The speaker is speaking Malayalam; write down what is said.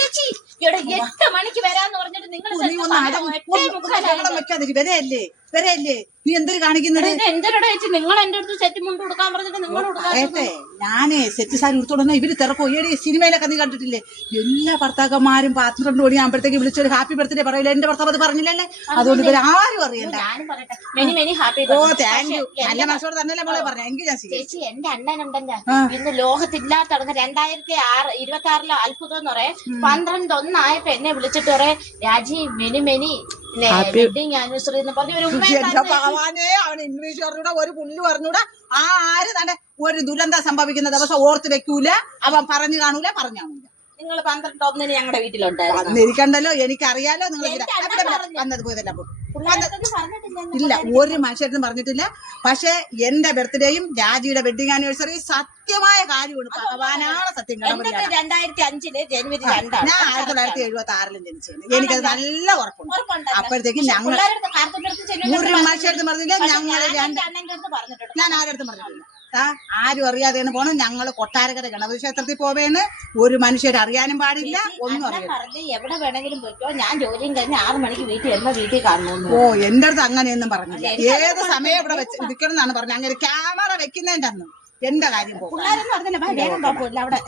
ചേച്ചി 8 മണിക്ക് വരാന്ന് പറഞ്ഞിട്ട് നിങ്ങൾ വരെയല്ലേ നീ എന്തൊരു കാണിക്കുന്നത്? എന്തിനോട് ചേച്ചി നിങ്ങൾ എന്റെ അടുത്ത് സെറ്റ് മുണ്ട് കൊടുക്കാൻ പറഞ്ഞിട്ട് നിങ്ങൾ ഞാനേ സെറ്റ് സാരി ഉടുത്തോടുന്ന ഇവര് തിറക്കോ ഏടി സിനിമയിലൊക്കെ നീ കണ്ടിട്ടില്ലേ? എല്ലാ ഭർത്താക്കന്മാരും 12 മണിയാകുമ്പോഴത്തേക്ക് വിളിച്ചൊരു ഹാപ്പി ബർത്ത്ഡേ പറയില്ല. എന്റെ ഭർത്താവ് അത് പറഞ്ഞില്ലല്ലേ? അതുകൊണ്ട് ഇവർ ആരും അറിയണ്ട. ഓ താങ്ക് യു. നല്ല മനസ്സോട് തന്നെയല്ലേ മോളെ പറഞ്ഞ. എങ്കിൽ ഞാൻ ചേച്ചി എന്റെ അണ്ണനുണ്ടല്ലോ ഇന്ന് ലോകത്തില്ലാത്തടങ്ങ് 2026 അത്ഭുതം എന്ന് പറയാം 12 ആയപ്പോ എന്നെ വിളിച്ചിട്ട് പറയാം രാജി മെനി വെഡിങ് ആനിവേഴ്സറി എന്ന് പറഞ്ഞ അവൻ ഇംഗ്ലീഷ് പറഞ്ഞൂടാ, ഒരു പുല്ല് പറഞ്ഞൂടാ. ആര് തന്നെ ഒരു ദുരന്തം സംഭവിക്കുന്ന ദിവസം ഓർത്ത് വെക്കൂല, അവൻ പറഞ്ഞു കാണൂല. നിങ്ങൾ 12 ഞങ്ങളുടെ വീട്ടിലുണ്ടായിരുന്നു. വന്നിരിക്കണ്ടല്ലോ, എനിക്കറിയാലോ. നിങ്ങൾ വന്നത് പോയതല്ല ഇല്ല, ഒരു മനുഷ്യരും പറഞ്ഞിട്ടില്ല. പക്ഷെ എന്റെ ബർത്ത്ഡേയും രാജിയുടെ വെഡിങ് ആനിവേഴ്സറി സത്യമായ കാര്യമാണ്. ഭഗവാനാണ് സത്യം. 2005 ജനുവരി 2 ഞാൻ 1976 ജനിച്ചത്. എനിക്കത് നല്ല ഉറപ്പുണ്ട്. അപ്പോഴത്തേക്കും ഞങ്ങൾ ഒരു മനുഷ്യടുത്ത് പറഞ്ഞില്ല. ഞാൻ ആരടുത്തും പറഞ്ഞിട്ടില്ല. ആരും അറിയാതെയാണ് പോണം. ഞങ്ങള് കൊട്ടാരക്കര ഗണപതി ക്ഷേത്രത്തിൽ പോവേന്ന്. ഒരു മനുഷ്യർ അറിയാനും പാടില്ല, ഒന്നും അറിയാം. എവിടെ വേണമെങ്കിലും പോയിക്കോ, ഞാൻ ജോലിയും കഴിഞ്ഞ് 6 മണിക്ക് വീട്ടിൽ കാണുന്നു. ഓ എന്റെ അടുത്ത് അങ്ങനെയൊന്നും പറഞ്ഞില്ല. ഏത് സമയം ഇവിടെ വെച്ച് ഇരിക്കണം എന്നാണ് പറഞ്ഞത്. അങ്ങനെ ക്യാമറ വെക്കുന്നതിന്റെ അന്ന് എന്റെ കാര്യം പോകും. പിള്ളേരെന്ന് പറഞ്ഞില്ല അവിടെ